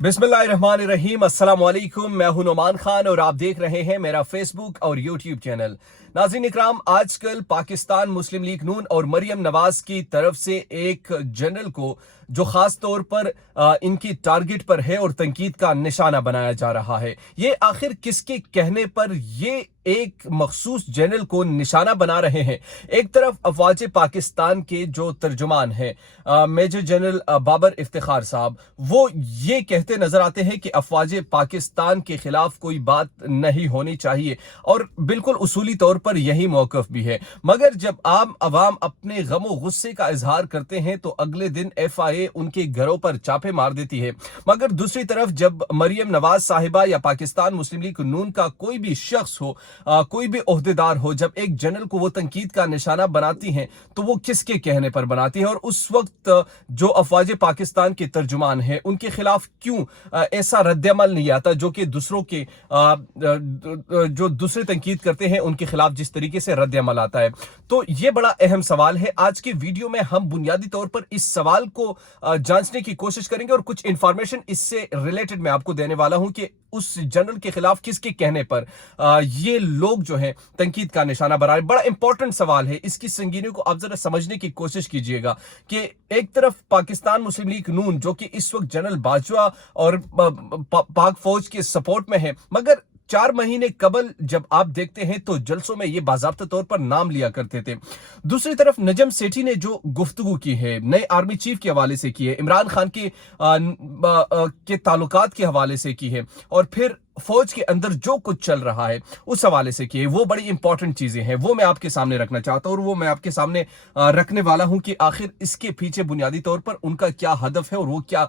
बिस्मिल्लाहिर्रहमानिर्रहीम, अस्सलाम वालेकुम। मैं हूं नुमान खान और आप देख रहे हैं मेरा फेसबुक और यूट्यूब चैनल। नाज़रीन इकराम, आजकल पाकिस्तान मुस्लिम लीग नून और मरियम नवाज की तरफ से एक जनरल को जो खास तौर पर इनकी टारगेट पर है और तनकीद का निशाना बनाया जा रहा है, ये आखिर किसके कहने पर ये एक मखसूस जनरल को निशाना बना रहे हैं? एक तरफ अफवाज पाकिस्तान के जो तर्जुमान हैं मेजर जनरल बाबर इफ्तिखार साहब, वो ये कहते नजर आते हैं कि अफवाज पाकिस्तान के खिलाफ कोई बात नहीं होनी चाहिए और बिल्कुल उसूली तौर पर यही मौकफ भी है। मगर जब आम अवाम अपने गमो गुस्से का इजहार करते हैं तो अगले दिन FIA उनके घरों पर चापे मार देती है। मगर दूसरी तरफ जब मरियम नवाज साहिबा या पाकिस्तान मुस्लिम लीग नून का कोई भी शख्स हो, कोई भी ओहदेदार हो, जब एक जनरल को वो तनकीद का निशाना बनाती हैं तो वो किसके कहने पर बनाती है? और उस वक्त जो अफवाज पाकिस्तान के तर्जुमान हैं उनके खिलाफ क्यों ऐसा रद्दअमल नहीं आता जो कि दूसरों के जो दूसरे तनकीद करते हैं उनके खिलाफ जिस तरीके से रद्दअमल आता है? तो ये बड़ा अहम सवाल है। आज की वीडियो में हम बुनियादी तौर पर इस सवाल को जांचने की कोशिश करेंगे और कुछ इंफॉर्मेशन इससे रिलेटेड मैं आपको देने वाला हूं कि उस जनरल के खिलाफ किसके कहने पर ये लोग जो हैं तनकीद का निशाना बना रहे हैं। बड़ा इंपॉर्टेंट सवाल है, इसकी संगीनी को आप जरा समझने की कोशिश कीजिएगा कि एक तरफ पाकिस्तान मुस्लिम लीग नून जो कि इस वक्त जनरल बाजवा और पाक फौज के सपोर्ट में है, मगर 4 महीने कबल जब आप देखते हैं तो जलसों में ये बाज़ाब्ता तौर पर नाम लिया करते थे। दूसरी तरफ नजम सेठी ने जो गुफ्तगू की है नए आर्मी चीफ के हवाले से की है, इमरान खान के ताल्लुकात के हवाले से की है और फिर फौज के अंदर जो कुछ चल रहा है उस हवाले से की है, वो बड़ी इंपॉर्टेंट चीजें हैं। वो मैं आपके सामने रखना चाहता हूं और वो मैं आपके सामने रखने वाला हूं कि आखिर इसके पीछे बुनियादी तौर पर उनका क्या हदफ है और वो क्या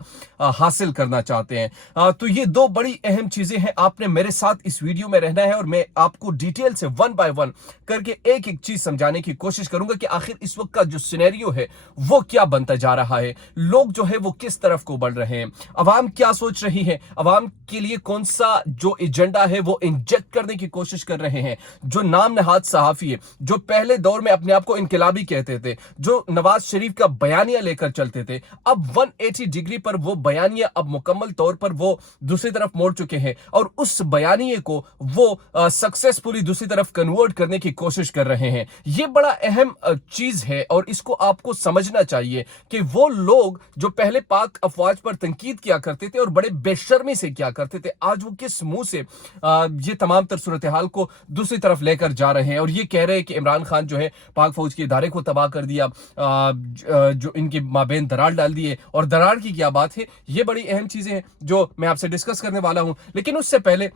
हासिल करना चाहते हैं। तो ये दो बड़ी अहम चीजें हैं। आपने मेरे साथ इस वीडियो में रहना है और मैं आपको डिटेल से 1 बाय 1 करके एक एक चीज समझाने की कोशिश करूंगा कि आखिर इस वक्त का जो सिनेरियो है वो क्या बनता जा रहा है, लोग जो है वो किस तरफ को बढ़ रहे हैं, अवाम क्या सोच रही है, अवाम के लिए कौन सा जो एजेंडा है वो इंजेक्ट करने की कोशिश कर रहे हैं। जो नाम नहाद सहाफी है, जो पहले दौर में अपने आप को इनकलाबी कहते थे, जो नवाज शरीफ का बयानिया लेकर चलते थे, अब 180 डिग्री पर वो बयानिया अब मुकम्मल तौर पर वो दूसरी तरफ मोड़ चुके हैं और उस बयानिए को वो सक्सेसफुली दूसरी तरफ कन्वर्ट करने की कोशिश कर रहे हैं। ये बड़ा अहम चीज है और इसको आपको समझना चाहिए कि वो लोग जो पहले पाक अफवाज पर तनकीद किया करते थे और बड़े बेशर्मी से किया करते थे, आज वो किस मुंह से ये तमाम तर सूरत हाल को दूसरी तरफ लेकर जा रहे हैं और ये कह रहे हैं कि इमरान खान जो है पाक फौज के इदारे को तबाह कर दिया, जो इनके माबेन दरार डाल दिए। और दरार की क्या बात है, ये बड़ी अहम चीजें हैं जो मैं आपसे डिस्कस करने वाला हूं। लेकिन उससे पहले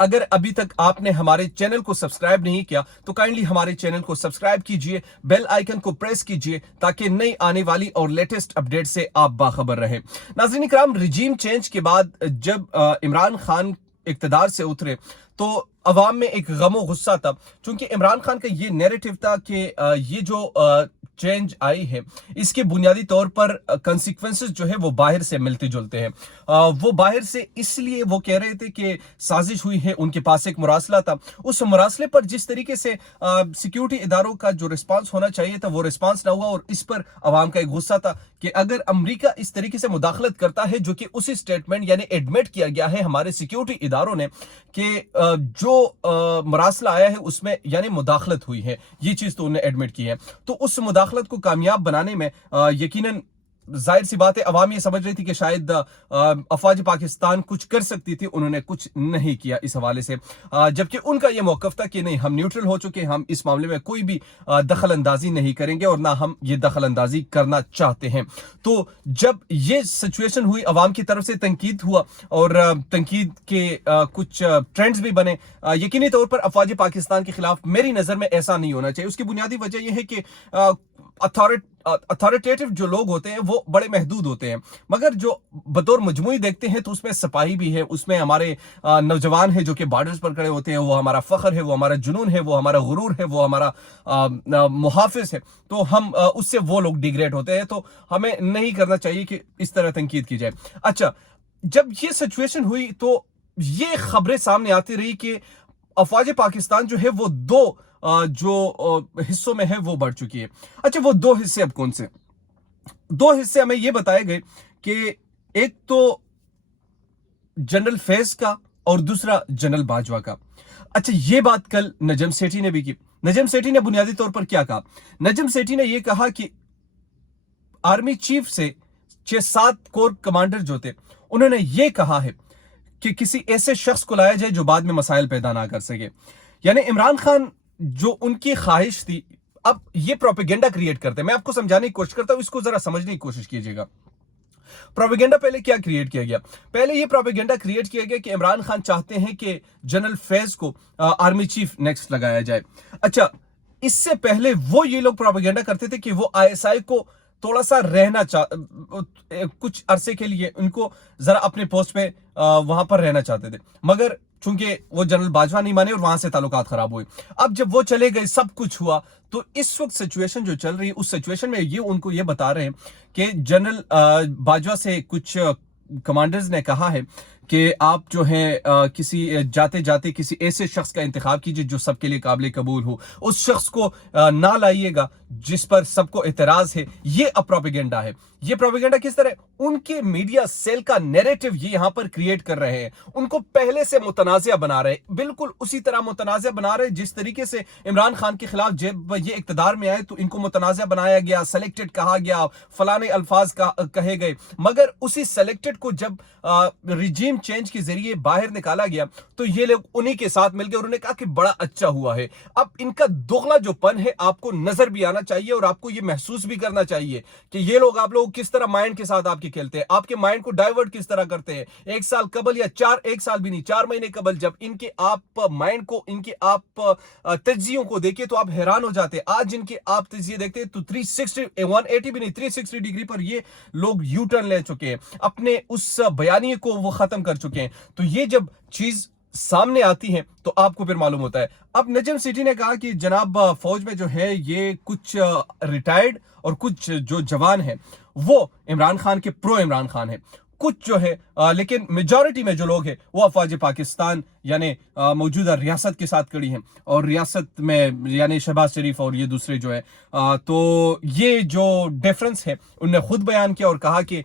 अगर अभी तक आपने हमारे चैनल को सब्सक्राइब नहीं किया तो काइंडली हमारे चैनल को सब्सक्राइब कीजिए, बेल आइकन को प्रेस कीजिए ताकि नई आने वाली और लेटेस्ट अपडेट से आप बाखबर रहें। नाज़रीन इकराम, रिजीम चेंज के बाद जब इमरान खान इक्तदार से उतरे तो अवाम में एक गमो गुस्सा था, क्योंकि इमरान खान का ये नैरेटिव था कि ये जो चेंज आई है इसके बुनियादी तौर पर कंसिक्वेंसेस जो है वो बाहर से मिलते जुलते हैं। वो बाहर से इसलिए वो कह रहे थे कि साजिश हुई है, उनके पास एक मुरासला था, उस मुरासले पर जिस तरीके से सिक्योरिटी इदारों का जो रिस्पांस होना चाहिए था वो रिस्पांस ना हुआ और इस पर अवाम का एक गुस्सा था कि अगर अमेरिका इस तरीके से मुदाखलत करता है, जो कि उसी स्टेटमेंट यानी एडमिट किया गया है हमारे सिक्योरिटी इदारों ने कि जो मुरासला आया है उसमें यानी मुदाखलत हुई है, ये चीज तो उन्होंने एडमिट की है, तो उस मुदाखलत को कामयाब बनाने में यकीनन जाहिर सी बात है अवाम ये समझ रही थी कि शायद अफवाज पाकिस्तान कुछ कर सकती थी, उन्होंने कुछ नहीं किया इस हवाले से। जबकि उनका ये मौकफ था कि नहीं, हम न्यूट्रल हो चुके, हम इस मामले में कोई भी दखल अंदाजी नहीं करेंगे और ना हम ये दखल अंदाजी करना चाहते हैं। तो जब ये सिचुएशन हुई, अवाम की तरफ से तनकीद हुआ और तनकीद के कुछ ट्रेंड्स भी बने। यकीनी तौर पर अफवाज पाकिस्तान के खिलाफ मेरी नजर में ऐसा नहीं होना चाहिए। उसकी बुनियादी वजह यह है कि अथॉरिटेटिव जो लोग होते हैं वो बड़े महदूद होते हैं, मगर जो बतौर मजमूई देखते हैं तो उसमें सिपाही भी है, उसमें हमारे नौजवान है जो कि बॉर्डर्स पर खड़े होते हैं, वो हमारा फख्र है, वो हमारा जुनून है, वो हमारा गुरूर है, वो हमारा मुहाफिज है। तो हम उससे वो लोग डिग्रेड होते हैं, तो हमें नहीं करना चाहिए कि इस तरह तनकीद की जाए। अच्छा, जब ये सिचुएशन हुई तो ये खबरें सामने आती रही कि अफवाज पाकिस्तान जो है वो दो जो हिस्सों में है वो बढ़ चुकी है। अच्छा, वो दो हिस्से अब कौन से? दो हिस्से हमें ये बताए गए कि एक तो जनरल फैज का और दूसरा जनरल बाजवा का। अच्छा, ये बात कल नजम सेठी ने भी की। नजम सेठी ने बुनियादी तौर पर क्या कहा? नजम सेठी ने यह कहा कि आर्मी चीफ से 6-7 कोर कमांडर जो थे, उन्होंने यह कहा है कि किसी ऐसे शख्स को लाया जाए जो बाद में मसाइल पैदा ना कर सके। यानी इमरान खान जो उनकी ख्वाहिश थी, अब ये प्रोपेगेंडा क्रिएट करते हैं। मैं आपको समझाने की कोशिश करता हूं, इसको जरा समझने की कोशिश कीजिएगा। प्रोपेगेंडा पहले क्या क्रिएट किया गया? पहले ये प्रोपेगेंडा क्रिएट किया गया कि इमरान खान चाहते हैं कि जनरल फैज को आर्मी चीफ नेक्स्ट लगाया जाए। अच्छा, इससे पहले वो ये लोग प्रोपेगेंडा करते थे कि वो आईएसआई को थोड़ा सा रहना कुछ अरसे के लिए उनको जरा अपने पोस्ट पे वहां पर रहना चाहते थे, मगर चूंकि वो जनरल बाजवा नहीं माने और वहां से ताल्लुकात खराब हुए। अब जब वो चले गए, सब कुछ हुआ, तो इस वक्त सिचुएशन जो चल रही है, उस सिचुएशन में ये उनको ये बता रहे हैं कि जनरल बाजवा से कुछ कमांडर्स ने कहा है कि आप जो है किसी जाते जाते किसी ऐसे शख्स का इंतखाब कीजिए जो सबके लिए काबिल कबूल हो। उस शख्स को ना लाइएगा जिस पर सबको एतराज है। ये अब प्रोपेगेंडा है। ये प्रोपेगेंडा किस तरह? उनके मीडिया सेल का नैरेटिव ये यहां पर क्रिएट कर रहे हैं, उनको पहले से मुतनाज़िया बना रहे हैं, बिल्कुल उसी तरह मुतनाज़िया बना रहे हैं जिस तरीके से इमरान खान के खिलाफ जब ये इक्तदार में आए तो इनको मुतनाज़िया बनाया गया, सेलेक्टेड कहा गया, फलाने अल्फाज कहे गए, मगर उसी सेलेक्टेड को जब रिजीम चेंज के जरिए बाहर निकाला गया तो ये लोग उन्हीं के साथ मिलकर उन्होंने कहा कि बड़ा अच्छा हुआ है। अब इनका दोगला जो पन है आपको नजर भी आना चाहिए और आपको ये महसूस भी करना चाहिए कि ये लोग आप लोग किस तरह माइंड के साथ आपके खेलते हैं, आपके माइंड को डाइवर्ट किस तरह करते हैं। एक साल कबल या 4 महीने कबल जब इनके आप माइंड को, इनके आप तज्जियों को देखे तो आप हैरान हो जाते। आज इनके आप तज्जिए देखते तो 360 180 भी नहीं 360 डिग्री पर ये लोग यू टर्न ले चुके हैं, अपने उस बयानिए को वो खत्म कर चुके हैं। तो ये जब चीज सामने आती है तो आपको फिर मालूम होता है। अब नजम सेठी ने कहा कि जनाब फौज में जो है ये कुछ रिटायर्ड और कुछ जो जवान है वो इमरान खान के प्रो इमरान खान है, कुछ जो है लेकिन मेजॉरिटी में जो लोग हैं वो अफवाज पाकिस्तान यानी मौजूदा रियासत के साथ खड़ी हैं और रियासत में यानी शहबाज शरीफ और ये दूसरे जो है तो ये जो डिफरेंस है उनने खुद बयान किया और कहा कि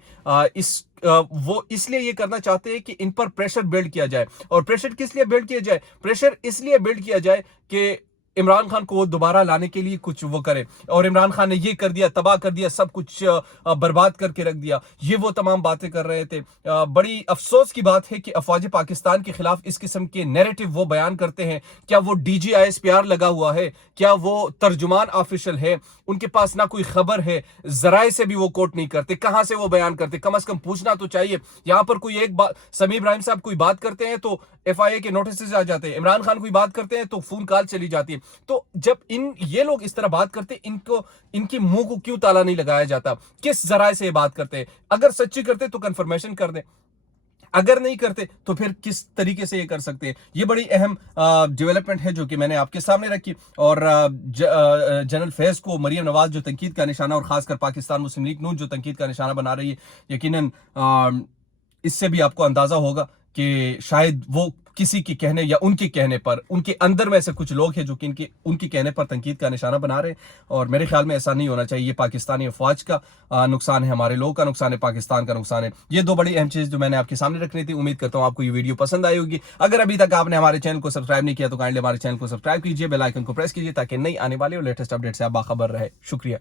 वो इसलिए ये करना चाहते हैं कि इन पर प्रेशर बिल्ड किया जाए। और प्रेशर किस लिए बिल्ड किया जाए? प्रेशर इसलिए बिल्ड किया जाए कि इमरान खान को वो दोबारा लाने के लिए कुछ वो करे, और इमरान खान ने ये कर दिया, तबाह कर दिया, सब कुछ बर्बाद करके रख दिया, ये वो तमाम बातें कर रहे थे। बड़ी अफसोस की बात है कि अफवाज पाकिस्तान के खिलाफ इस किस्म के नैरेटिव वो बयान करते हैं। क्या वो DGISPR लगा हुआ है? क्या वो तर्जुमान ऑफिशियल है? उनके पास ना कोई खबर है, जराए से भी वो कोट नहीं करते, कहां से वो बयान करते? कम से कम पूछना तो चाहिए। यहां पर कोई एक बात, समीर इब्राहिम साहब कोई बात करते हैं तो FIA के नोटिस आ जाते हैं, इमरान खान कोई बात करते हैं तो फोन कॉल चली जाती है। तो जब ये लोग इस तरह बात करते, इनके मुंह को क्यों ताला नहीं लगाया जाता? किस जराए से ये बात करते हैं? अगर सच्ची करते तो कंफर्मेशन कर दे, अगर नहीं करते तो फिर किस तरीके से ये कर सकते हैं? ये बड़ी अहम डेवलपमेंट है जो कि मैंने आपके सामने रखी। और जनरल फैज को मरियम नवाज जो तनकीद का निशाना, और खासकर पाकिस्तान मुस्लिम लीग नून जो तनकीद का निशाना बना रही है, यकीनन इससे भी आपको अंदाजा होगा कि शायद वो किसी के कहने या उनके कहने पर, उनके अंदर में ऐसे कुछ लोग हैं जो कि उनके कहने पर तनकीद का निशाना बना रहे हैं। और मेरे ख्याल में ऐसा नहीं होना चाहिए। पाकिस्तानी अफवाज का नुकसान है, हमारे लोगों का नुकसान है, पाकिस्तान का नुकसान है। ये दो बड़ी अहम चीज़ जो मैंने आपके सामने रखनी थी। उम्मीद करता हूँ आपको ये वीडियो पसंद आई होगी। अगर अभी तक आपने हमारे चैनल को सब्सक्राइब नहीं किया तो काइंडली हमारे चैनल को सब्सक्राइब कीजिए, बेल आइकन को प्रेस कीजिए ताकि नई आने वाली और लेटेस्ट अपडेट से आप बाखबर रहे। शुक्रिया।